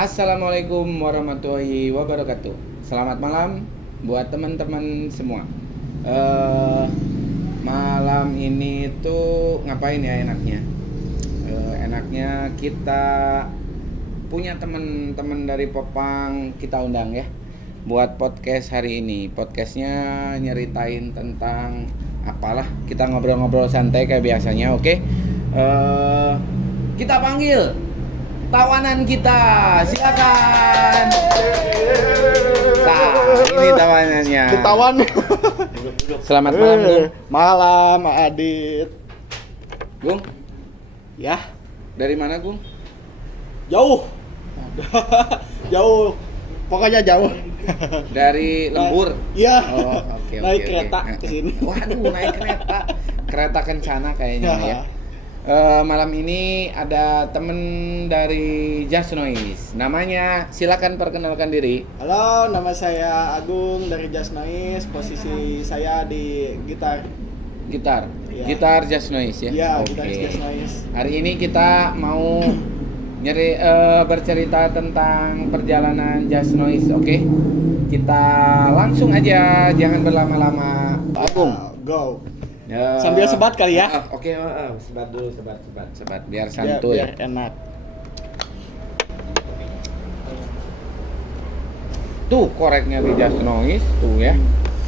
Assalamualaikum warahmatullahi wabarakatuh. Selamat malam buat teman-teman semua. Malam ini tuh ngapain ya enaknya? Enaknya kita punya teman-teman dari Popang kita undang ya buat podcast hari ini. Podcastnya nyeritain tentang apalah, kita ngobrol-ngobrol santai kayak biasanya, oke? Kita panggil tawanan kita, silakan. Nah, ini tawanannya. Ditawan. Selamat malam, Gung. Malam, Adit. Gung, Ya, dari mana, Gung? jauh. Jauh. Pokoknya jauh. Dari Lembur. Iya. Oh, oke. Naik kereta ke sini. Waduh, naik kereta. Kereta kencana kayaknya ya. Malam ini ada temen dari Just Noise. Namanya, silakan perkenalkan diri. Halo, nama saya Agung dari Just Noise. Posisi saya di gitar. Gitar. Iya. Gitar Just Noise ya. Iya, Oke. gitar Just Noise. Hari ini kita mau bercerita tentang perjalanan Just Noise, oke? Kita langsung aja, jangan berlama-lama. Agung. Go. Sambil sebat kali ya. Oke, sebat dulu, sebat biar santuy. Biar enak. Tuh koreknya di Just Noise tuh ya.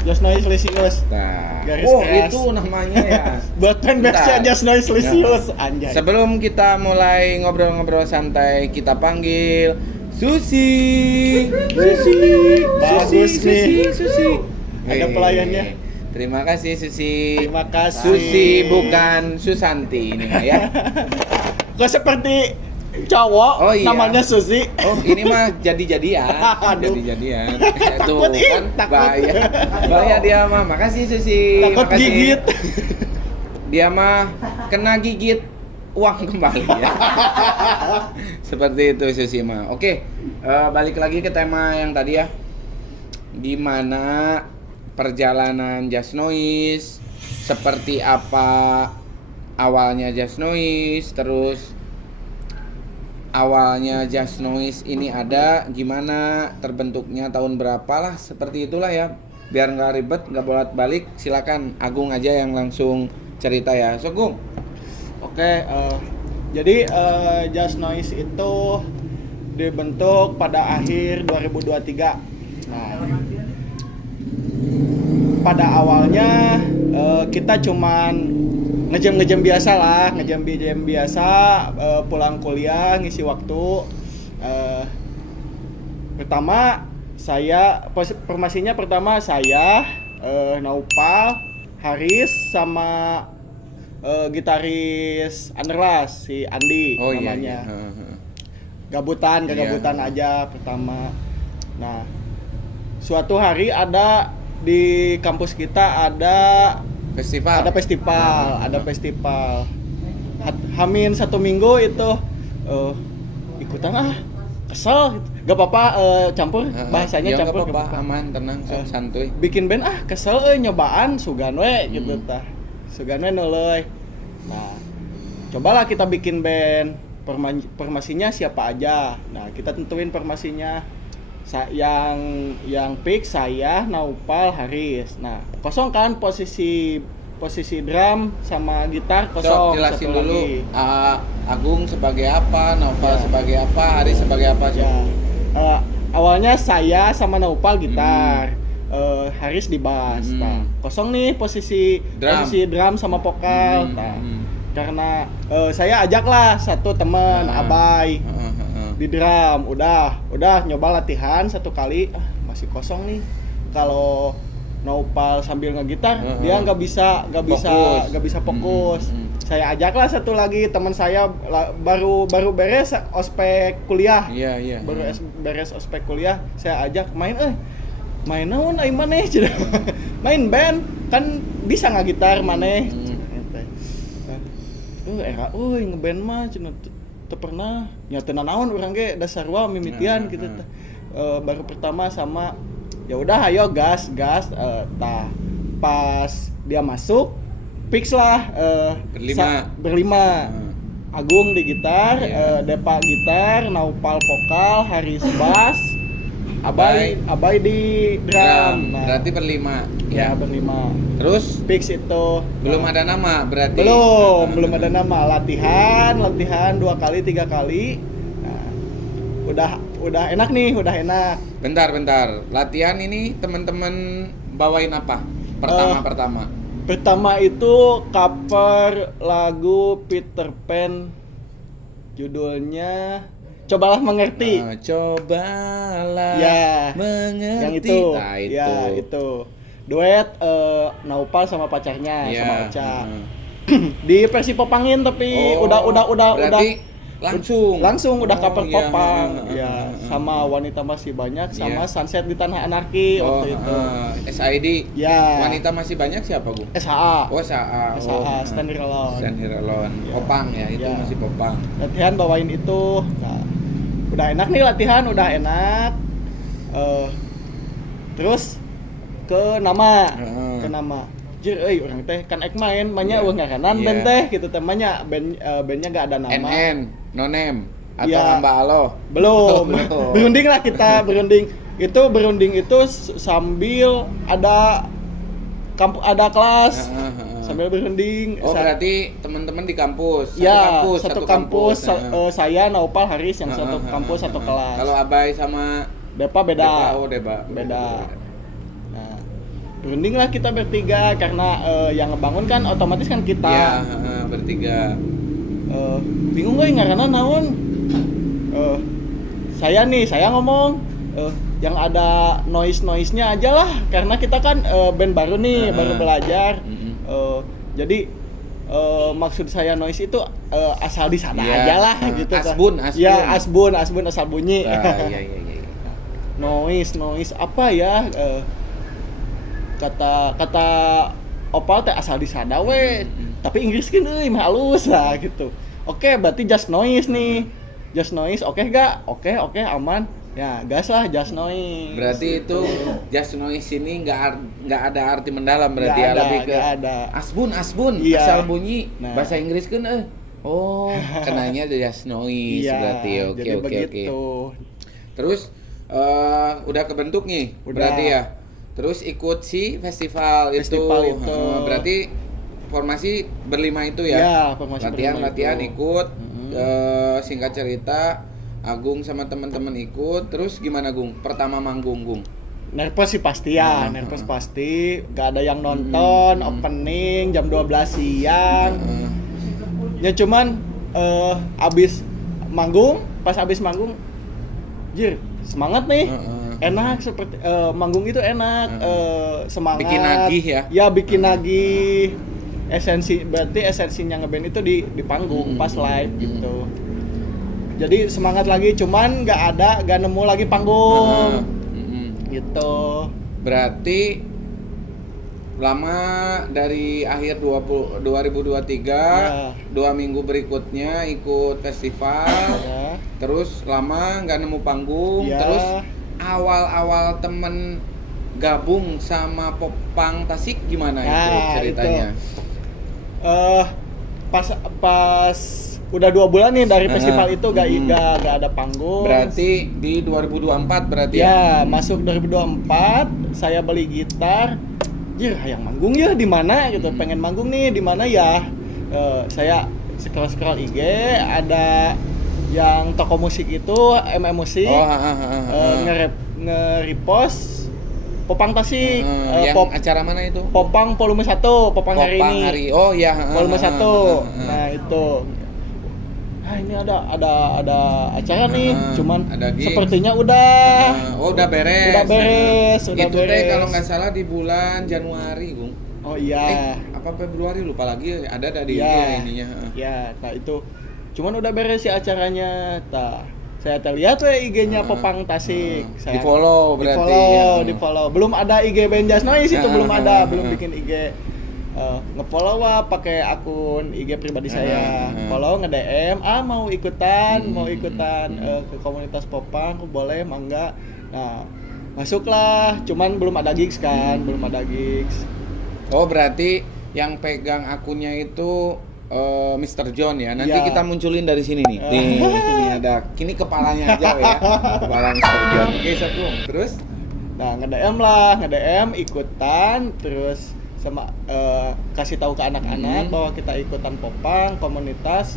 Just Noise Lisius. Nah, Garis oh keras. itu namanya ya. Buat fanbase-nya Just Noise Lisius, anjay. Sebelum kita mulai ngobrol-ngobrol santai, kita panggil Susi. Bagus nih. Susi. Ada pelayannya. Terima kasih Susi. Terima kasih. Susi bukan Susanti ini mah ya. Kok seperti cowok, Oh, iya. namanya Susi. Oh, ini mah jadi-jadian. Aduh. Jadi-jadian. Takut, Tuh kan takut. bahaya. Bahaya dia mah. Makasih Susi. Takut Makasih. gigit. Dia mah kena gigit uang kembali ya. Seperti itu Susi mah. Oke, balik lagi ke tema yang tadi ya. Gimana perjalanan Just Noise? Seperti apa awalnya Just Noise? Terus awalnya Just Noise ini ada gimana, terbentuknya tahun berapa lah, seperti itulah ya. Biar nggak ribet, nggak bolak-balik, silakan Agung aja yang langsung cerita ya. So Gung. Oke, jadi Just Noise itu dibentuk pada akhir 2023. Nah, pada awalnya kita cuman ngejam biasa lah, ngejam biasa, pulang kuliah ngisi waktu. Pertama saya formasinya pertama saya, Naupal, Haris sama gitaris Underlas si Andi namanya. Iya. Gabutan aja pertama. Nah, suatu hari ada di kampus kita ada Festival. festival. Hamin 1 minggu itu ikutan kesel gitu. Gak apa-apa, campur bahasanya ya, campur gak apa-apa, aman, tenang, santuy. bikin band kesel nyobaan sugan we gitu tah. Sugan we nuleuy. Nah, cobalah kita bikin band. Formasinya siapa aja. Nah, kita tentuin formasinya. Yang pick saya, Naupal, Haris. Nah, kosong kan posisi drum sama gitar kosong. So, jelasin satu dulu lagi. Agung sebagai apa, Naupal sebagai apa, Haris sebagai apa. Ya. Awalnya saya sama Naupal gitar, Haris di bass. Nah, kosong nih posisi drum sama vokal. Nah, karena saya ajaklah satu teman, Abai, di drum. Udah nyoba latihan 1 kali, masih kosong nih. Kalau Naupal sambil ngegitar, dia nggak bisa fokus. Saya ajaklah satu lagi teman saya baru beres ospek kuliah. Iya. Beres ospek kuliah, saya ajak main naon aing maneh cenah. Main band kan bisa ngagitar maneh. Ngeband mah cenah teu pernah. Nya teu naon urang ge dasar wa mimitian gitu teh. Baru pertama sama ya udah ayo gas pas dia masuk fix lah berlima. Agung di gitar, Iya. Depa gitar, Naupal vokal, Haris bass, Abai di drum. Nah, Berarti berlima. ya berlima. Terus Fix itu. belum ada nama berarti. Belum ada nama. Latihan 2 kali 3 kali. Nah, udah enak nih, udah enak. Bentar. Latihan ini teman-teman bawain apa? Pertama. Pertama itu cover lagu Peter Pan, judulnya Cobalah Mengerti. Cobalah Ya, mengerti. yang itu. Nah, itu. Ya, itu. Duet Naupal sama pacarnya, Ya. sama Ocha. Di versi popangin tapi udah berarti langsung udah cover iya. popang. Ya, sama Wanita Masih Banyak sama Sunset di Tanah Anarki waktu itu. SID. Ya. Wanita Masih Banyak siapa, Gung? SHA. Oh, SHA. Stand Here Alone. Stand Here Alone. Ya. Popang ya, itu Ya. masih popang. Latihan bawain itu. Nah, udah enak nih latihan, udah enak. Terus ke nama. Jir, orang teh kan ek mainnya Iya. eueuh ngaranan Iya. band teh gitu teh bandnya enggak ada nama. NN, Nonem, atau Iya. Hamba Allah. Belum. Belum. Berunding lah kita, berunding. Berunding itu sambil ada kelas. Sambil berunding. Oh, berarti teman-teman di kampus. Ya, satu kampus. Nah. Saya Naupal Haris yang satu kampus satu kelas. Kalau Abai sama Depa beda. Deba. Beda. Nah, berunding lah kita bertiga karena yang ngebangun kan otomatis kan kita. Iya, bertiga. Bingung gue ngaranna naon. Saya ngomong yang ada noise-nya aja lah karena kita kan band baru nih, baru belajar. Jadi maksud saya noise itu asal di sana aja lah gitu. Asbun. Ya, asbun asal bunyi. Iya. Noise apa ya? Kata Opal teh asal di sana we. Tapi Inggris kan mah halus lah gitu. Oke, berarti just noise nih. Just noise, oke gak? Oke, aman. Ya, gas lah just noise. Berarti itu just noise ini nggak ada arti mendalam berarti Nggak ya, ada, lebih ke nggak ada. asbun Iya. asal bunyi. Nah. Bahasa Inggris kan oh, kenanya just noise Iya, berarti. jadi Oke. begitu. Terus udah kebentuk nih Udah. berarti ya. Terus ikut si festival itu. Berarti formasi berlima itu ya. Ya, formasi berlima Latihan itu. ikut. Singkat cerita, Agung sama teman-teman ikut. Terus gimana, Gung? Pertama manggung, Gung? Nervous sih pasti ya, nervous pasti. Gak ada yang nonton, opening jam 12 siang. Ya cuman pas abis manggung, jir, semangat nih. Enak seperti manggung itu enak, semangat. Bikin nagih ya? Ya bikin nagih. Esensinya ngeband itu di panggung pas live gitu. Jadi semangat lagi, cuman gak nemu lagi panggung. Gitu. Berarti lama dari akhir 2023 2 minggu berikutnya ikut festival. Ya. Terus lama nggak nemu panggung. Ya. Terus awal temen gabung sama Popang Tasik gimana itu ceritanya? Pas udah 2 bulan nih dari festival itu gak ada panggung. Berarti di 2024 berarti ya? Masuk 2024 saya beli gitar. Jir, hayang manggung ya di mana gitu. Pengen manggung nih di mana ya? Saya scroll IG ada yang toko musik itu Musik. Nge-repost Popang Tasik. Yang acara mana itu? Popang volume 1, Popang hari ini. Oh iya, Volume 1. Nah, itu. Nah, ini ada acara nih, cuman sepertinya udah udah beres. Udah beres. Itu teh kalau nggak salah di bulan Januari, Gung. Oh iya. Apa Februari lupa lagi, ada di ininya. Ya, nah itu. Cuman udah beres sih acaranya. Saya lihat IG-nya Popang Tasik. Di follow berarti. Di follow. Belum ada IG band Just Noise itu belum ada, belum bikin IG. Nge-follow pakai akun IG pribadi saya. Follow, nge-DM, mau ikutan ke komunitas Popang, boleh, mangga. Nah, masuklah. Cuman belum ada gigs kan, belum ada gigs. Oh, berarti yang pegang akunnya itu Mr. John ya. Nanti Ya. kita munculin dari sini nih. Ini ada. Kini kepalanya aja ya. Kepala Mr. John. Oke, Sagung. Terus? Nah, nge-DM ikutan, terus sama kasih tahu ke anak-anak bahwa kita ikutan popang komunitas.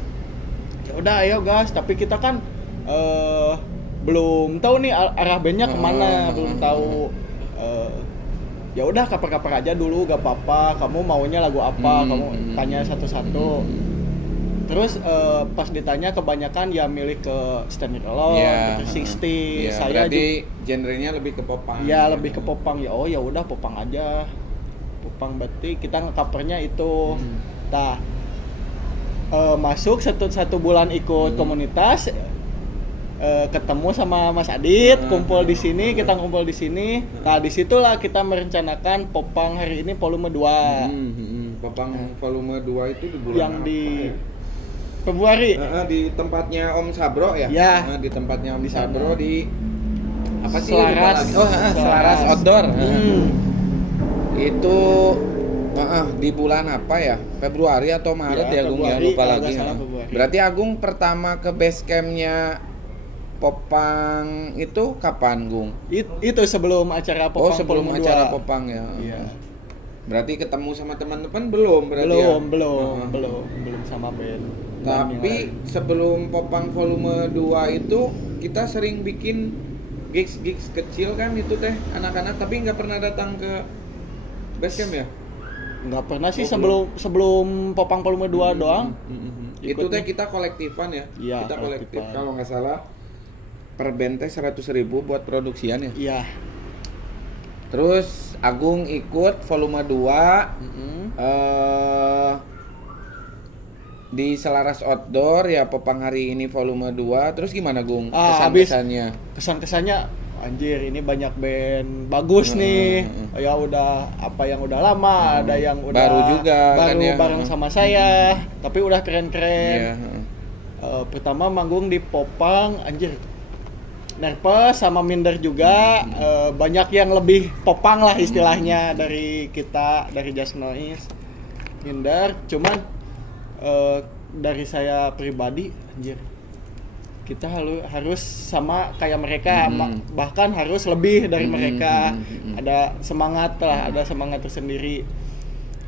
Ya udah ayo gas, tapi kita kan belum tahu nih arah bandnya kemana, belum tahu. Ya udah kaper-kaper aja dulu, gak apa-apa. Kamu maunya lagu apa? Kamu tanya satu-satu. Terus pas ditanya kebanyakan ya milih ke Stand It Alone, ke 60. Saya berarti genrenya lebih ke popang. Ya lebih ke popang ya. Oh ya udah popang aja. Popang berarti kita ngecovernya itu. Nah, masuk satu bulan ikut komunitas, ketemu sama Mas Adit, kumpul di sini, kita ngumpul di sini. Nah, disitulah kita merencanakan popang hari ini volume 2. Popang volume 2 itu di bulan yang apa di ya? Februari. Di tempatnya Om Sabro ya? Ya. Di tempatnya Om Di sana. Sabro di apa sih? Selaras. Lupa lagi. Selaras Outdoor. Itu di bulan apa ya? Februari atau Maret ya, Agung ya? Februari, Lupa kalau lagi. nggak salah Februari. Berarti Agung pertama ke base campnya popang itu kapan, Gung? Itu sebelum acara popang. Sebelum volume acara 2. popang ya. Iya. Berarti ketemu sama teman-teman belum berarti ya? Belum sama band. Tapi sebelum popang volume 2 itu kita sering bikin gigs kecil kan itu teh anak-anak, tapi nggak pernah datang ke base camp ya? Nggak pernah sih sebelum popang volume 2 doang. Itu teh kita kolektifan ya? Iya, Kita kolektif kolektifan. kalau nggak salah per band teh 100.000 buat produksian ya. Iya. Terus Agung ikut volume 2 di Selaras Outdoor ya, popang hari ini volume 2. Terus gimana, Gung? Kesan-kesannya? Kesan-kesannya anjir ini banyak band bagus nih. Ya udah apa yang udah lama, ada yang udah baru juga baru kan ya. bareng sama saya, tapi udah keren-keren. Iya. Pertama manggung di popang anjir. Nervous sama minder juga. Banyak yang lebih popang lah istilahnya dari kita, dari Just Noise. Minder, cuman dari saya pribadi anjir kita harus sama kayak mereka, bahkan harus lebih dari mereka. Ada semangat tersendiri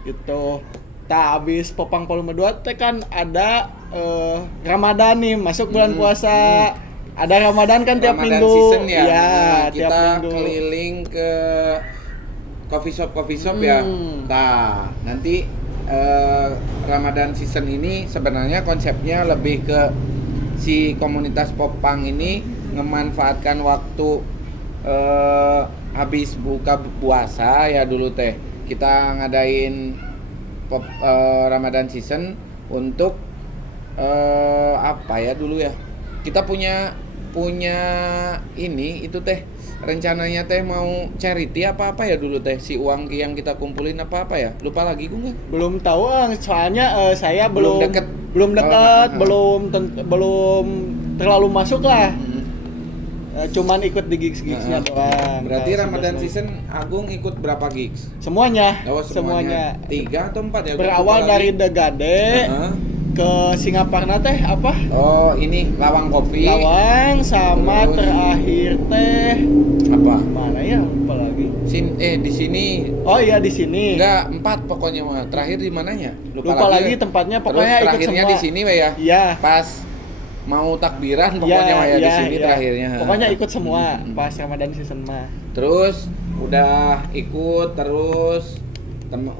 gitu. Habis popang volume 2 teh kan ada Ramadan nih, masuk bulan puasa. Ada Ramadan kan tiap Ramadan minggu. season ya. Tiap Kita minggu. keliling ke coffee shop ya. Nah, nanti Ramadan season ini sebenarnya konsepnya lebih ke si komunitas popang ini memanfaatkan waktu habis buka puasa ya dulu teh. Kita ngadain Ramadan season untuk apa ya dulu ya. Kita punya ini itu teh rencananya teh mau charity apa ya dulu teh, si uang yang kita kumpulin apa ya, lupa lagi gue nggak. Belum tahu soalnya saya Belum belum deket. belum terlalu masuk lah. Cuman ikut di gigs-gigsnya doang. Berarti Kalau Ramadan sudah season Agung ikut berapa gigs? semuanya. Semuanya 3 atau 4 ya? Gua Berawal lupa dari lagi. The Gade ke Singaparna teh apa? Ini Lawang Kopi. Lawang sama Terus terakhir teh apa? mana ya lupa lagi. Di sini Oh iya di sini. enggak 4 pokoknya mah. Terakhir di mananya? Lupa lagi tempatnya, pokoknya Terus ikut terakhirnya semua. di sini we ya. Iya. Pas mau takbiran pokoknya mah ya di sini terakhirnya. Pokoknya ikut semua pas Ramadan season mah. Terus udah ikut terus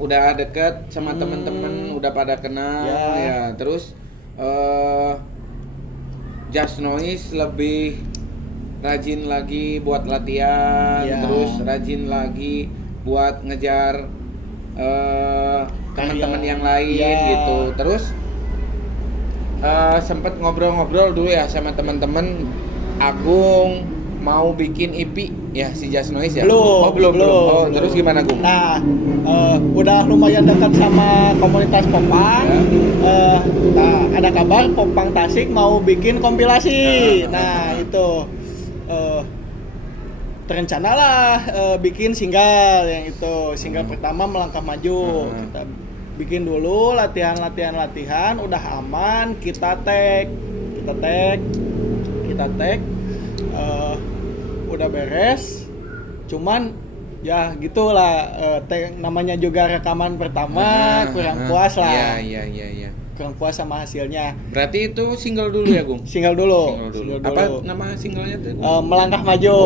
udah deket sama temen-temen, udah pada kenal ya. Terus Just Noise lebih rajin lagi buat latihan, terus rajin lagi buat ngejar teman-teman yang lain gitu. Terus sempet ngobrol-ngobrol dulu ya sama teman-teman, Agung mau bikin EP ya si Just Noise ya? Belum. Terus gimana, Gung? Nah, udah lumayan dekat sama komunitas popang. Ada kabar Popang Tasik mau bikin kompilasi. Itu terencana lah bikin single yang itu. Single pertama Melangkah Maju. Kita bikin dulu latihan, udah aman, kita tag, udah beres. Cuman ya gitulah, namanya juga rekaman pertama kurang puas lah. Iya. Kurang puas sama hasilnya. Berarti itu single dulu ya, Gung? Single dulu. Apa nama singlenya tuh? Melangkah Maju.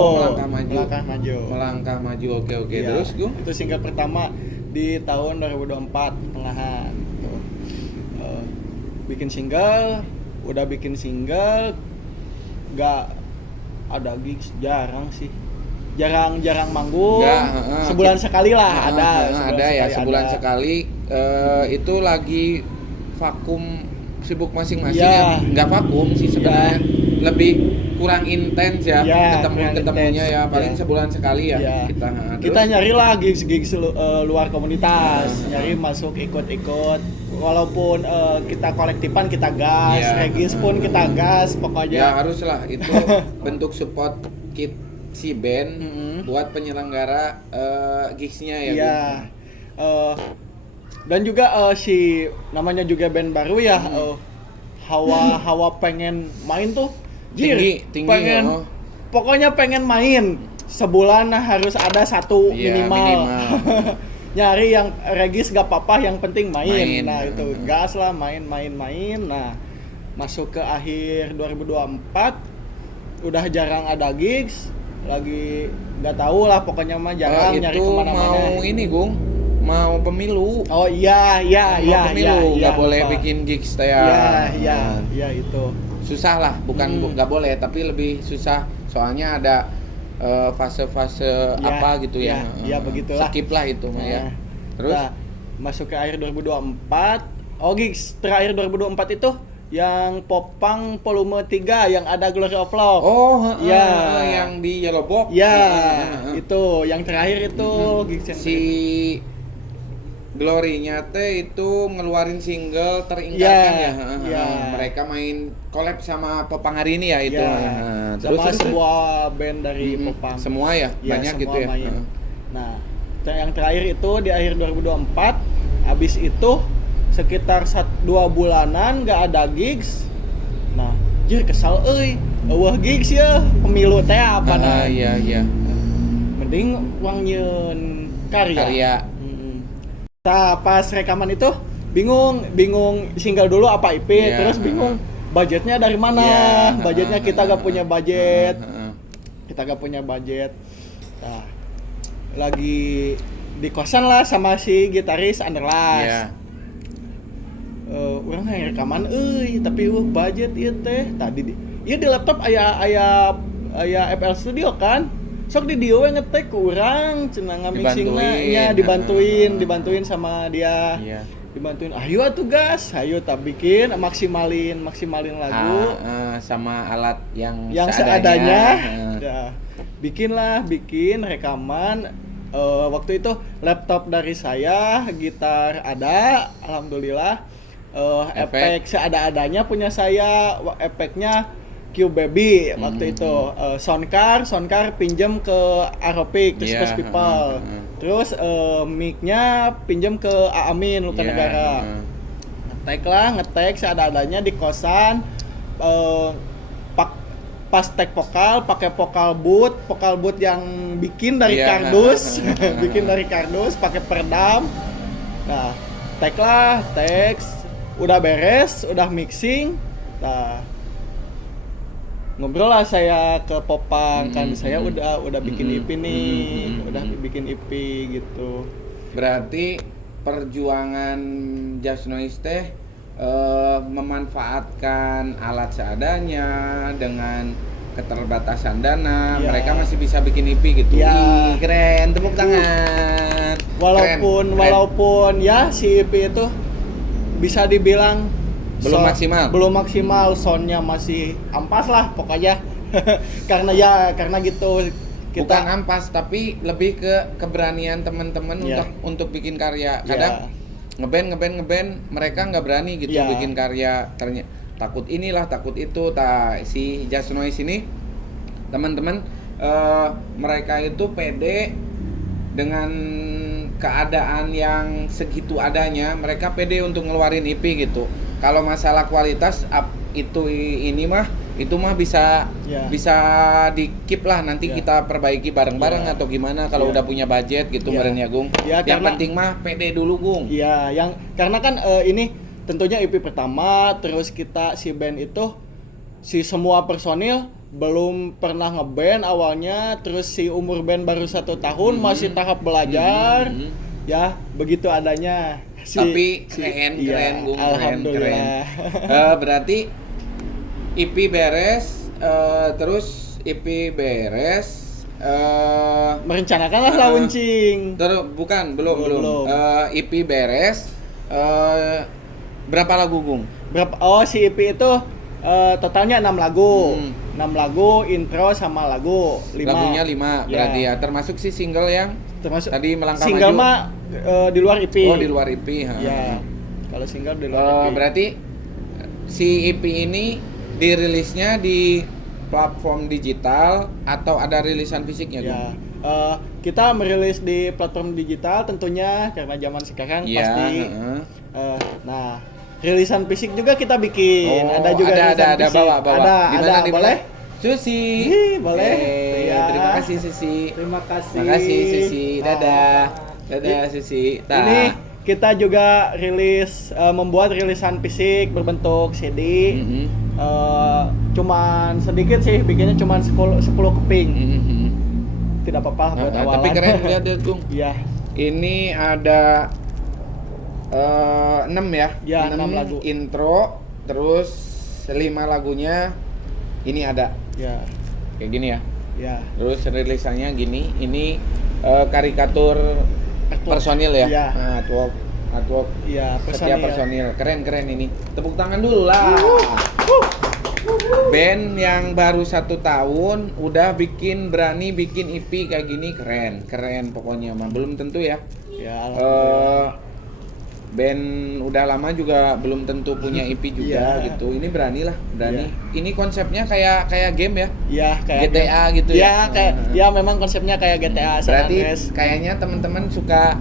Melangkah Maju. Oke. Ya, Terus, Gung? itu single pertama di tahun 2024 tengahan. Gitu. Udah bikin single, gak ada gigs, jarang sih. Jarang manggung. Sebulan sekali lah sebulan sekali. Itu lagi vakum, sibuk masing-masing ya. Nggak vakum sih sebenarnya, lebih kurang intens ya, ketemunya ya paling sebulan sekali ya. Kita nyarilah gigs luar komunitas, nyari masuk ikut, walaupun kita kolektifan kita gas, regis pun kita gas, pokoknya ya haruslah itu bentuk support kit si band buat penyelenggara gigsnya ya. Dan juga si namanya juga band baru ya, hawa pengen main tuh tinggi pengen, pokoknya pengen main sebulan harus ada satu minimal. Nyari yang regis gak apa-apa, yang penting main. Nah itu gas lah, main. Nah masuk ke akhir 2024 udah jarang ada gigs lagi, nggak tahu lah pokoknya mah jarang nyari kemana-mana. Mau ini, Gung, mau pemilu. Oh iya, pemilu nggak boleh bikin gigs ya itu susah lah, bukan nggak boleh tapi lebih susah soalnya ada fase-fase apa gitu ya. Ya begitulah, skip lah itu ya. Terus masuk ke akhir 2024. Gigs terakhir 2024 itu yang Popang volume 3 yang ada Glory of Love. Yang di Yellow Box. Itu yang terakhir itu gigs yang si Glory-nya teh itu ngeluarin single Teringkarkan ya. Mereka main collab sama Popang hari ini ya itu. Terus sebuah band dari Popang. Semua ya, banyak semua gitu ya. Main. Nah, yang terakhir itu di akhir 2024, habis itu sekitar 2 bulanan gak ada gigs. Nah, kesal eueuh gigs ya, pemilu teh apa nah. Iya. Mending uang nyeun karya. Nah, pas rekaman itu bingung single dulu apa IP, terus bingung budgetnya dari mana. Budgetnya kita gak punya budget. Nah, lagi di kosan lah sama si gitaris Underlas. Urang hayang rekaman tapi budget ieu teh tadi di laptop aya FL Studio kan. Sok di dieu we ngetek ku urang cenah ngamixingna nya dibantuin sama dia. Dibantuin. Ayo atuh gas, ayo tak bikin maksimalin lagu sama alat yang seadanya. Bikin rekaman. Waktu itu laptop dari saya, gitar ada, alhamdulillah. Efek seada-adanya punya saya, efeknya Q-Baby waktu itu. Soundcar pinjam ke Aeropic, The Space People. Terus mic-nya pinjam ke Aamin Luka Negara. Ngetek seada-adanya di kosan. Pas tag vokal pakai vokal booth yang bikin dari kardus, pakai peredam. Nah, tag udah beres, udah mixing. Nah, ngobrol lah saya ke Popang, kan saya udah bikin EP nih, udah bikin EP gitu. Berarti perjuangan Just Noise teh memanfaatkan alat seadanya dengan keterbatasan dana, mereka masih bisa bikin EP gitu. Keren, tepuk tangan. Walaupun ya si EP itu bisa dibilang belum maksimal, soundnya masih ampas lah pokoknya. karena gitu kita bukan ampas tapi lebih ke keberanian teman-teman untuk bikin karya. Kadang ngeband mereka nggak berani gitu bikin karya, ternyata takut inilah takut itu. Si Just Noise ini teman-teman mereka itu pede dengan keadaan yang segitu adanya mereka pede untuk ngeluarin IP gitu. Kalau masalah kualitas ini mah bisa Ya. bisa di keep lah, nanti Ya. kita perbaiki bareng-bareng Ya. atau gimana kalau Ya. udah punya budget gitu. Ya. Meren ya Gung. Ya, Yang karena- penting mah pede dulu Gung. Iya, yang karena kan ini tentunya EP pertama, terus kita si band itu si semua personil belum pernah ngeband awalnya, terus si umur band baru 1 tahun, masih tahap belajar, ya begitu adanya. Tapi keren Gung, keren. Alhamdulillah. Berarti IP beres, terus IP beres, Merencanakanlah launching. belum. IP beres, berapa lagu Gung? Si EP itu totalnya 6 lagu. Hmm. 6 lagu, intro sama lagu 5. Lagunya 5 berarti ya, termasuk si single yang Termasuk tadi Melangkah single Maju. mah di luar EP. Oh, di luar EP. Ya. Kalau single di luar EP. Berarti si EP ini dirilisnya di platform digital atau ada rilisan fisiknya Gung? Ya. Kita merilis di platform digital tentunya karena zaman sekarang Iya, pasti. Nah, rilisan fisik juga kita bikin. Oh, ada juga rilisan ada fisik. bawa. Ada, boleh? Susi. Ih, boleh. Ya. Terima kasih Susi. Terima kasih. Terima kasih Susi. Dadah. Dadah Ini- Susi. Ini kita juga membuat rilisan fisik berbentuk CD. Mhm. Cuman sedikit sih, bikinnya cuman 10 keping. Mhm. Tidak apa-apa buat awalan. Tapi keren lihat Gung. Iya. Ini ada 6 ya? Ya, 6 lagu. Intro, terus 5 lagunya ini ada Ya. kayak gini ya. Ya. Terus rilisannya gini. Ini karikatur personil ya. Iya. Nah, artwork Iya, setiap personil. Keren ini. Tepuk tangan dulu lah. Band yang baru 1 tahun udah berani bikin EP kayak gini, keren pokoknya mah. Belum tentu ya. Ya, alhamdulillah. Band udah lama juga belum tentu punya EP juga Iya. gitu. Ini berani. Iya. Ini konsepnya kayak game ya. Ya, kayak GTA gitu ya. Ya, kayak ya memang konsepnya kayak GTA San Berarti Andreas. kayaknya teman-teman suka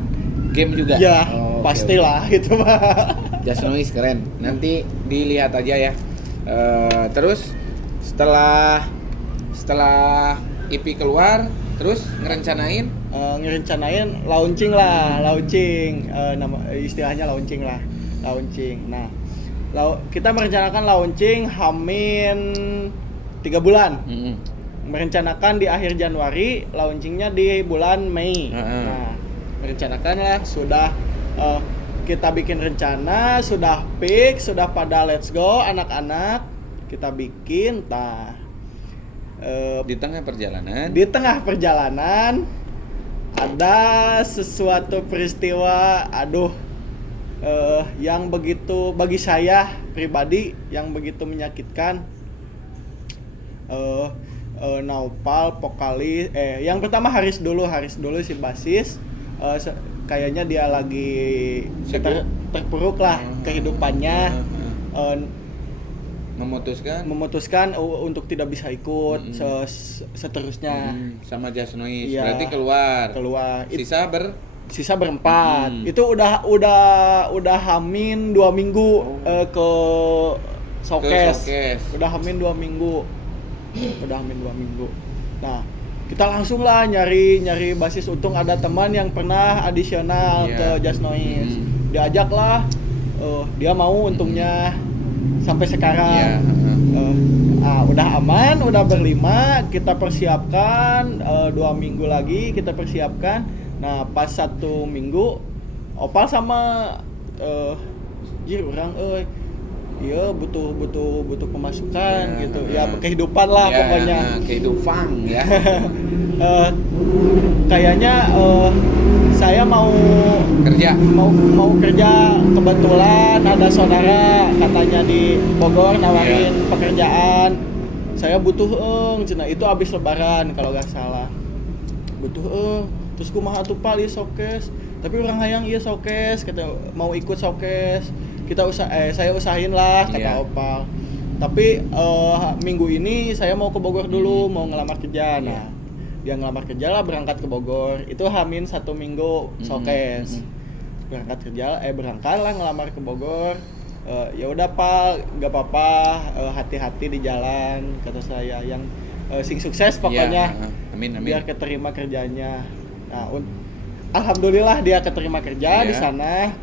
game juga. Ya, Oh, oke, pastilah itu mah. Just Noise keren. Nanti dilihat aja ya. Terus setelah EP keluar, terus ngerencanain Ngerencanain launching. Nama istilahnya launching. Nah, kita merencanakan launching Hamin 3 bulan. Merencanakan di akhir Januari, launchingnya di bulan Mei. Nah, merencanakan lah, sudah kita bikin rencana, sudah fix, sudah pada let's go anak-anak, kita bikin. di tengah perjalanan. Di tengah perjalanan ada sesuatu peristiwa, yang begitu bagi saya pribadi yang begitu menyakitkan. Naupal vokalis, yang pertama Haris dulu si basis, kayaknya dia lagi terpuruk lah kehidupannya, memutuskan untuk tidak bisa ikut seterusnya. Sama Just Noise. Iya. Berarti keluar. Sisa Sisa berempat. Itu udah hamin 2 minggu ke showcase. Udah hamin 2 minggu. Nah, kita langsung lah nyari basis. Untung ada teman yang pernah adisional ke Just Noise. Diajak lah, dia mau untungnya sampai sekarang. Udah aman, udah berlima, kita persiapkan 2 minggu lagi kita persiapkan. Nah, pas 1 minggu Opal sama orang iya butuh pemasukan gitu. Ya kehidupan lah pokoknya. Kehidupan ya. Kayaknya saya mau kerja, kebetulan ada saudara katanya di Bogor nawarin pekerjaan. Saya butuh cina itu habis lebaran kalau nggak salah. Butuh terus kumaha atuh Pak ieu showcase. Tapi orang hayang ieu showcase, kata mau ikut showcase. Saya usahain lah kata Opal. Tapi minggu ini saya mau ke Bogor dulu, mau ngelamar kerja. Nah, dia ngelamar kerja lah, berangkat ke Bogor. Itu Hamin 1 minggu showcase. Berangkat lah ngelamar ke Bogor. Ya udah Pak, nggak apa-apa, hati-hati di jalan kata saya, yang sing sukses pokoknya. Amin. Biar keterima kerjanya. Nah, alhamdulillah dia keterima kerja di sana.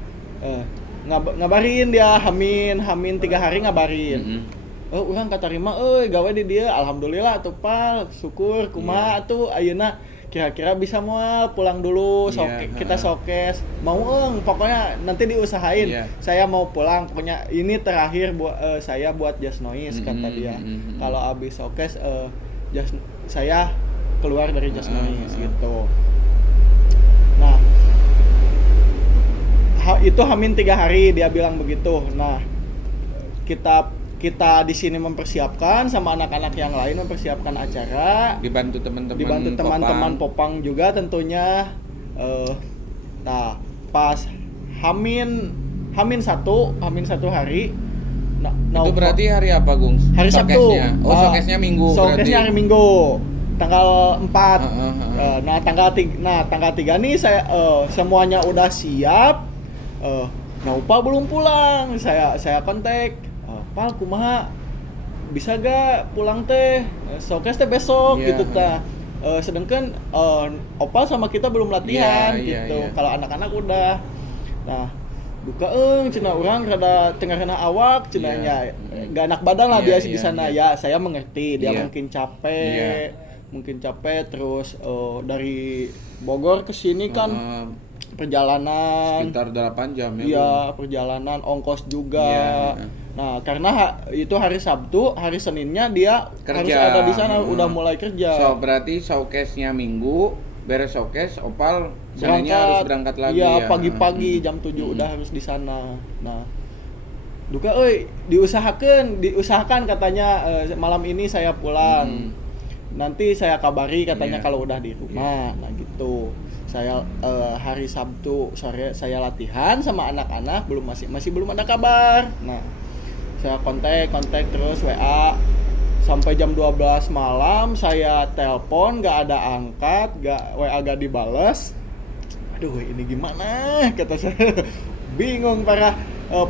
Ngabarin dia Hamin 3 hari ngabarin. Urang katarima gawe di dia, alhamdulillah atuh Pak, syukur kumaha atuh ayeuna kira-kira bisa moal pulang dulu, kita showcase. Mau pokoknya nanti diusahain. Saya mau pulang, pokoknya ini terakhir saya buat Just Noise kata dia. Kalau abis showcase saya keluar dari Just Noise gitu. Nah, itu Hamin 3 hari dia bilang begitu. Nah, kita di sini mempersiapkan sama anak-anak yang lain mempersiapkan acara, dibantu teman-teman Popang juga tentunya. Nah, pas Hamin 1 hari. Nah, itu berarti hari apa, Gung? Hari Sabtu. Showcase-nya Minggu. Showcase-nya hari Minggu. Tanggal 4. Nah, tanggal 3 nih saya semuanya udah siap. Upal belum pulang. Saya kontak. Pal kumaha bisa gak pulang teh, showcase teh besok gitu tah. Sedangkan Opal sama kita belum latihan gitu. Kalau anak-anak udah. Nah, duka cenah urang rada tengahna awak cenahnya. Gak enak badan lah dia di sana. Ya, saya mengerti dia mungkin capek. Mungkin capek terus dari Bogor ke sini kan perjalanan sekitar 8 jam ya. Iya, perjalanan ongkos juga. Nah, karena itu hari Sabtu, hari Seninnya dia harus ada di sana, udah mulai kerja. So, berarti showcase-nya Minggu, beres showcase, Opal Seninnya harus berangkat lagi ya. Iya, pagi-pagi jam 7 udah harus di sana. Nah, duka diusahakan katanya malam ini saya pulang. Nanti saya kabari katanya kalau udah di rumah. Nah, gitu. Saya hari Sabtu sore saya latihan sama anak-anak, masih belum ada kabar. Nah, saya kontak terus WA sampai jam 12 malam saya telepon gak ada angkat, WA gak dibales. Aduh, ini gimana kata saya. Bingung parah,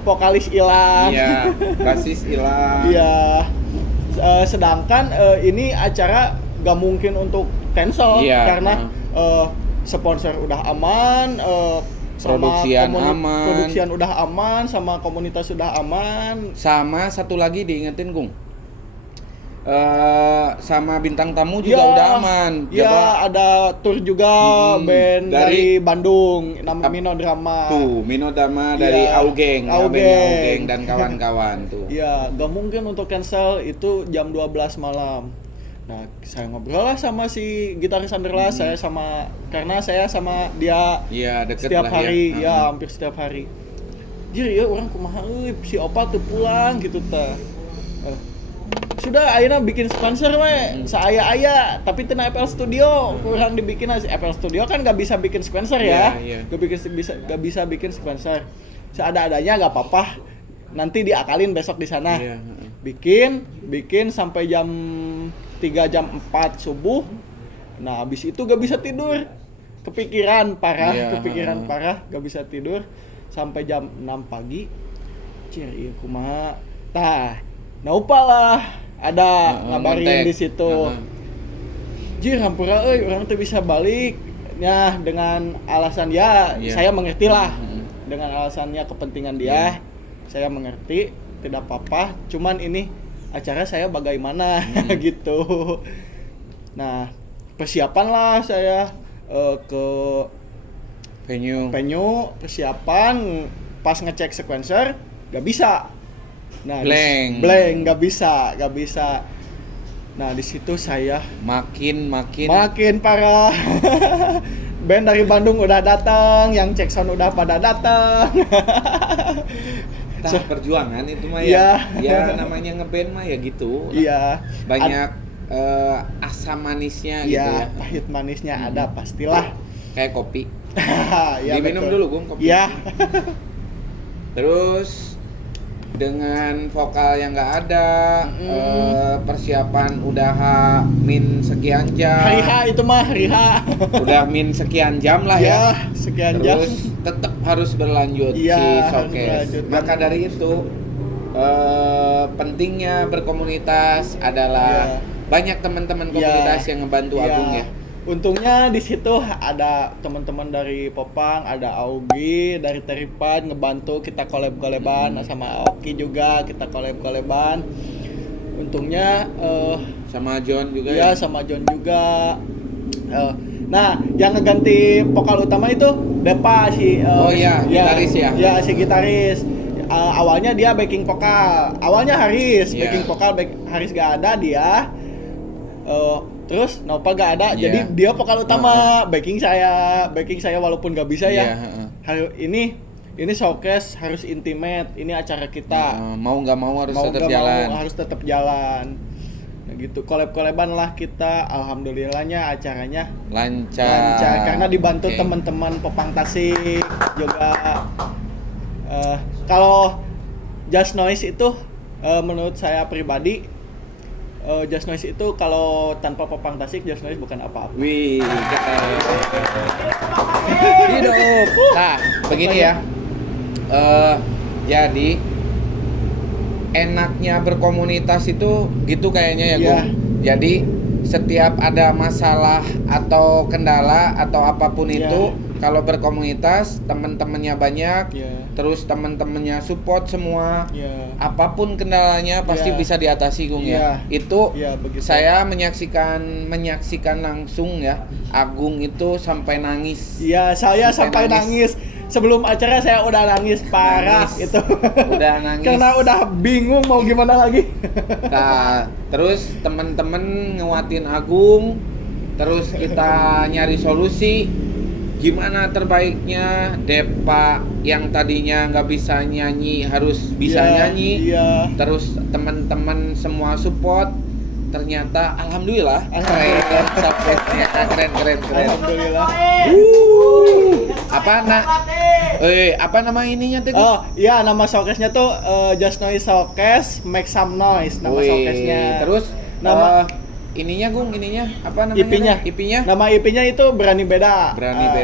vokalis hilang. Iya, basis hilang. Iya. Sedangkan ini acara gak mungkin untuk cancel karena sponsor udah aman, produksian udah aman, sama komunitas sudah aman. Sama satu lagi diingetin, Gung. Sama bintang tamu juga udah aman. Iya, ada tour juga band dari Bandung, nama Minodrama. Tuh, Minodrama dari Augeng dan kawan-kawan tuh. Iya, gak mungkin untuk cancel, itu jam 12 malam. Nah, saya ngobrol lah sama si gitaris Underlas, karena saya sama dia setiap hari, hampir setiap hari. Jadi ya orang kumaha si Opal tuh pulang gitu tah. Sudah ayeuna bikin sponsor we, saaya-aya, tapi teu FL Studio, kurang dibikin FL Studio kan gak bisa bikin sponsor ya. Gak bisa bikin sponsor. Seada-adanya gak apa-apa. Nanti diakalin besok di sana. Bikin sampai jam 3 jam 4 subuh. Nah, habis itu gak bisa tidur. Kepikiran parah, gak bisa tidur sampai jam 6 pagi. Ieu kumaha? Tah, Naupal lah ada ngabarin di situ. Jir, hampura orang tuh bisa balik. Nah, dengan alasan saya mengerti lah. Dengan alasannya kepentingan dia, saya mengerti, tidak apa-apa. Cuman ini acara saya bagaimana gitu. Nah, persiapan lah saya ke venue, persiapan pas ngecek sequencer gak bisa. Nah, blank gak bisa. Nah, di situ saya makin parah. Band dari Bandung udah datang, yang cek sound udah pada datang. Perjuangan itu mah ya namanya ngeband mah ya gitu. Iya. Banyak asam manisnya gitu ya. Pahit manisnya ada pastilah. Kayak kopi. Ya, diminum betul. Dulu Gung kopi. Iya. Terus dengan vokal yang nggak ada, persiapan udah min sekian jam, Hari H itu mah hari H. udah min sekian jam lah ya, sekian jam. terus tetap harus berlanjut Iya, si harus showcase. berlanjut. Maka dari itu pentingnya berkomunitas adalah banyak teman-teman komunitas yang ngebantu Agung ya. Untungnya di situ ada teman-teman dari Popang, ada Augie dari Teripan ngebantu kita collab-collaban, sama Oki juga kita collab-collaban. Untungnya Sama John juga ya, sama John juga. Nah, yang ngeganti vokal utama itu Depa si gitaris ya. Ya, si gitaris. Awalnya dia backing vokal. Awalnya Haris backing vokal, Haris gak ada dia. Terus Nopal gak ada, jadi dia vokal utama, backing saya walaupun gak bisa ya. Ini showcase harus intimate, ini acara kita. Mau nggak mau harus tetap jalan. Nah gitu, collab-collaban lah kita. Alhamdulillahnya acaranya lancar karena dibantu teman-teman Popang Tasik juga. Kalau Just Noise itu menurut saya pribadi, Just Noise itu kalau tanpa Popang Tasik, Just Noise bukan apa-apa. Wih, hidup. Nah, begini ya. Jadi enaknya berkomunitas itu gitu kayaknya ya, Gung. Jadi setiap ada masalah atau kendala atau apapun itu, kalau berkomunitas teman-temannya banyak, terus teman-temannya support semua, apapun kendalanya pasti bisa diatasi, Gung ya. Itu saya menyaksikan langsung ya, Agung itu sampai nangis. Iya, saya sampai nangis. Sebelum acara saya udah nangis parah itu. Udah nangis. Karena udah bingung mau gimana lagi. Nah, terus teman-teman nguatin Agung, terus kita nyari solusi gimana terbaiknya Depa yang tadinya nggak bisa nyanyi harus bisa nyanyi. Terus teman-teman semua support. Ternyata alhamdulillah keren. Alhamdulillah. Apa nama ininya tuh? Oh iya, nama showcase-nya tuh Just Noise Showcase Make Some Noise nama showcase-nya. Terus nama ininya Gung, apa namanya? IP-nya? Nama IP-nya itu Berani Beda.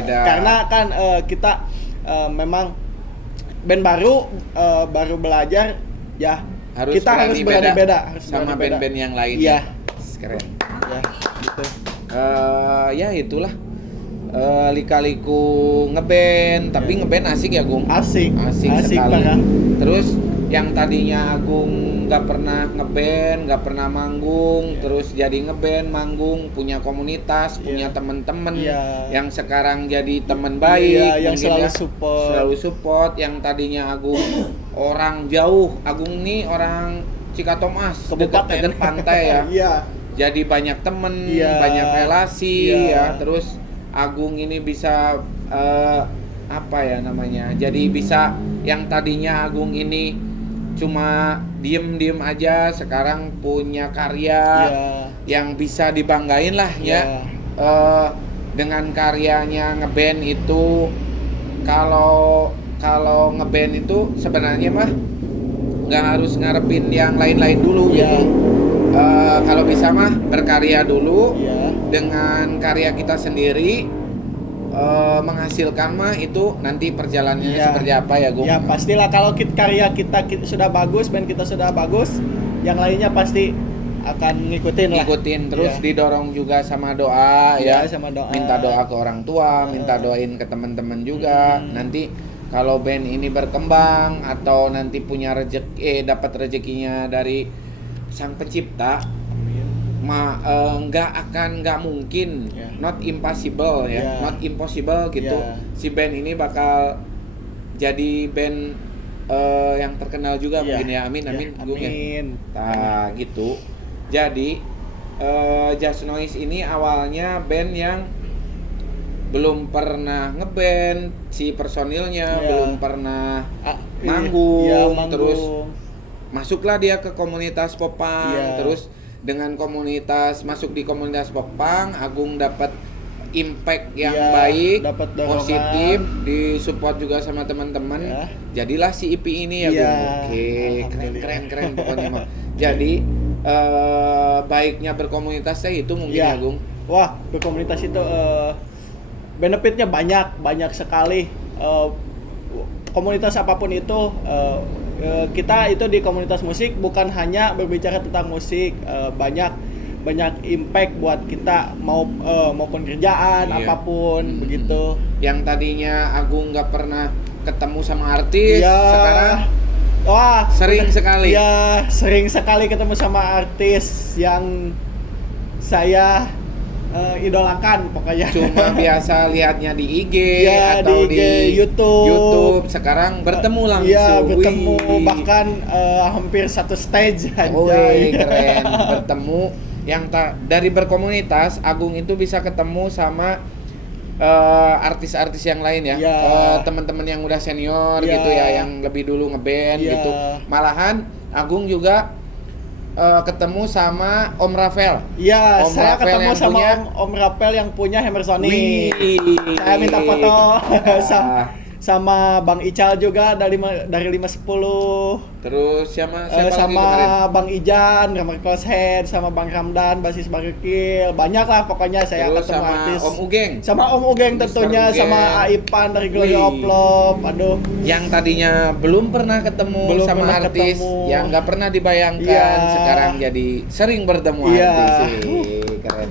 Karena kan kita memang band baru belajar ya. Kita harus berani beda sama band-band yang lain. Iya. Keren. Ya, gitu. Ya itulah. Lika-liku ngeband, tapi ngeband asik ya, Gung. Asik sekali. Parah. Terus yang tadinya Agung nggak pernah ngeband, nggak pernah manggung, terus jadi ngeband, manggung, punya komunitas, punya teman-teman yang sekarang jadi teman baik, yang selalu support. Yang tadinya Agung orang jauh, Agung nih orang Cikatomas, dekat pantai ya. Jadi banyak temen, banyak relasi ya. Terus Agung ini bisa jadi bisa yang tadinya Agung ini cuma diem aja, sekarang punya karya yang bisa dibanggain lah ya. Dengan karyanya ngeband itu, kalau ngeband itu sebenarnya mah nggak harus ngarepin yang lain-lain dulu gitu. Kalau bisa mah berkarya dulu dengan karya kita sendiri, menghasilkan mah itu nanti perjalanannya seperti apa ya, Gung? Ya pastilah kalau karya kita sudah bagus, band kita sudah bagus, yang lainnya pasti akan ngikutin terus didorong juga sama doa sama doa. Minta doa ke orang tua, minta doain ke teman-teman juga. Nanti kalau band ini berkembang atau nanti punya dapat rezekinya dari Sang Pencipta, nggak mungkin, not impossible ya, not impossible gitu. Si band ini bakal jadi band yang terkenal juga mungkin ya. Amin. Nah gitu. Jadi Just Noise ini awalnya band yang belum pernah ngeband, si personilnya belum pernah manggung, terus masuklah dia ke komunitas Popang, terus dengan masuk di komunitas Popang, Agung dapat impact yang Iya, baik, dapat dorongan. positif, disupport juga sama teman-teman. Ya. Jadilah si IP ini ya, Iya, Gung. Oke, alhamdulillah. keren pokoknya mah. Jadi baiknya berkomunitas itu mungkin Iya. ya, Gung. Wah, berkomunitas itu benefitnya banyak sekali. Komunitas apapun itu, kita itu di komunitas musik bukan hanya berbicara tentang musik, banyak impact buat kita maupun kerjaan Iya. apapun begitu. Yang tadinya Agung nggak pernah ketemu sama artis, Ya, sekarang wah sering sekali. Ya, sering sekali ketemu sama artis yang saya idolakan pokoknya. Cuma biasa lihatnya di IG Ya, atau di IG, YouTube. Sekarang bertemu langsung. Iya, bertemu Wih. bahkan hampir satu stage aja. Wih, keren. Bertemu yang dari berkomunitas, Agung itu bisa ketemu sama artis-artis yang lain ya. Ya. Teman-teman yang udah senior Ya. gitu ya, yang lebih dulu ngeband Ya. gitu. Malahan Agung juga ketemu sama Om Rafael. Iya, Om saya Rafael ketemu yang sama punya- Om Rapel yang punya Hammer Sonic. Wih. Saya minta foto Ah. sama Bang Ical juga dari 510. Terus siapa lagi Sama kemarin? Bang Ijan, drummer Closehead, sama Bang Ramdan, basis Barukil. Banyak lah pokoknya saya Terus ketemu sama artis. Om Ugeng. Sama Om Ugeng Mr. tentunya, Ugeng. sama Aipan dari Glory Wih. of Love. Aduh. Yang tadinya belum pernah ketemu Belum sama pernah artis, ketemu. yang nggak pernah dibayangkan, Iya. sekarang jadi sering bertemu Iya. artis. Keren.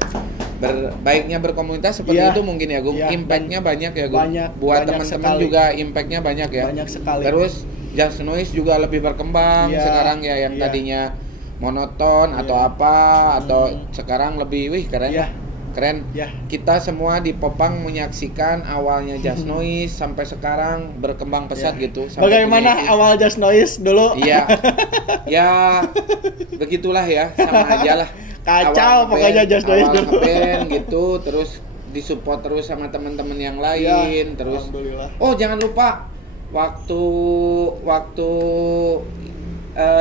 Baiknya berkomunitas seperti Iya. itu mungkin ya, Gung. Iya. Impact-nya banyak ya, Gung. Banyak, Buat banyak teman-teman sekali. juga impact-nya banyak ya. Banyak sekali. Terus Just Noise juga lebih berkembang Iya. sekarang ya, yang Iya. tadinya monoton Iya. atau apa, atau Hmm. sekarang lebih keren. Iya. Keren. Ya. Kita semua di Popang menyaksikan awalnya Just Noise sampai sekarang berkembang pesat Ya. gitu. Sampai Bagaimana punya- awal Just Noise dulu? Iya. Ya begitulah ya, sama aja lah. Kacau pokoknya Just Noise awal dulu. ngeband gitu, terus disupport terus sama teman-teman yang lain, Ya, terus alhamdulillah. oh jangan lupa waktu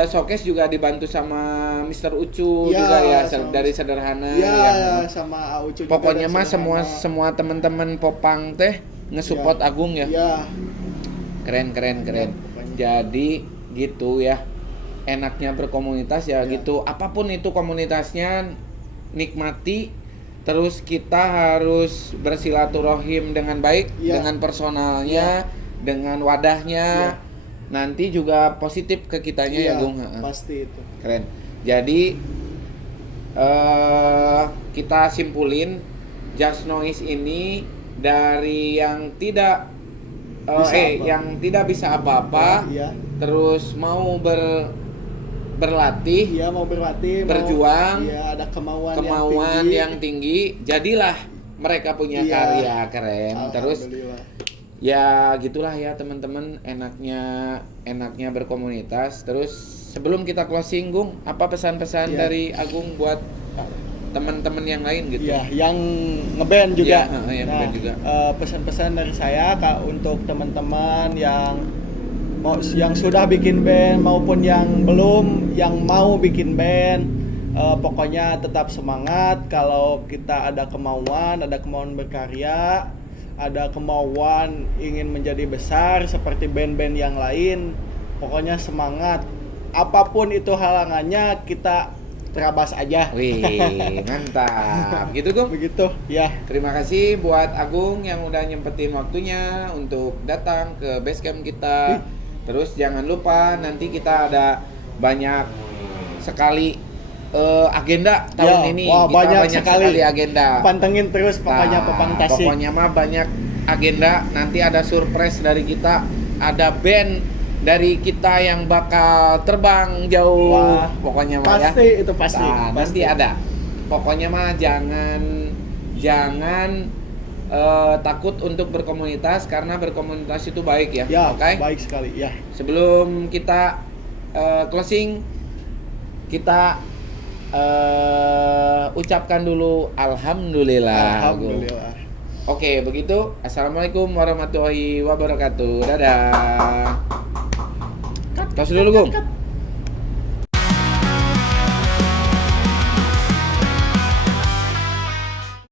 showcase juga dibantu sama Mr. Ucu Ya, juga ya, sama dari Sederhana Ya, yang sama Aucu juga pokoknya dan mah Sederhana. semua teman-teman Popang teh ngesupport Ya. Agung ya. Iya. Keren. pokoknya. Jadi gitu ya. Enaknya berkomunitas ya, Ya. gitu. Apapun itu komunitasnya, nikmati. Terus kita harus bersilaturahim dengan baik, Ya. dengan personalnya, dengan wadahnya. Ya. Nanti juga positif ke kitanya ya, Iya, Gung. Ha-ha. pasti itu. Keren. Jadi kita simpulin Just Noise ini dari yang tidak Bisa apa? yang tidak bisa apa-apa, Iya. terus mau berlatih, Iya, mau berlatih, berjuang, iya, ada kemauan yang tinggi, jadilah mereka punya Iya. karya keren. Terus Alhamdulillah. ya gitulah ya teman-teman, enaknya berkomunitas. Terus sebelum kita closing, Gung, apa pesan-pesan Iya. dari Agung buat teman-teman yang lain gitu? Iya, yang ngeband juga. Iya, yang ngeband juga. Pesan-pesan dari saya untuk teman-teman yang sudah bikin band maupun yang belum, yang mau bikin band, pokoknya tetap semangat. Kalau kita ada kemauan berkarya, ada kemauan ingin menjadi besar seperti band-band yang lain, pokoknya semangat. Apapun itu halangannya, kita terabas aja. Wih, mantap. Gitu, Gung. Begitu, ya. Terima kasih buat Agung yang udah nyempetin waktunya untuk datang ke basecamp kita. Terus jangan lupa nanti kita ada banyak sekali agenda tahun Ya, ini. wah, Kita banyak banyak sekali. agenda. Pantengin terus pokoknya Nah, Popang Tasik. pokoknya mah banyak agenda. Nanti ada surprise dari kita. Ada band dari kita yang bakal terbang jauh. Wah, pokoknya mah ya. Pasti itu pasti. Nah, nanti ada. Pokoknya mah jangan takut untuk berkomunitas, karena berkomunitas itu baik ya. Ya, Oke. baik sekali. Ya. Sebelum kita closing, kita ucapkan dulu alhamdulillah. Alhamdulillah. Oke, begitu. Assalamualaikum warahmatullahi wabarakatuh. Dadah. Tos dulu, Gung.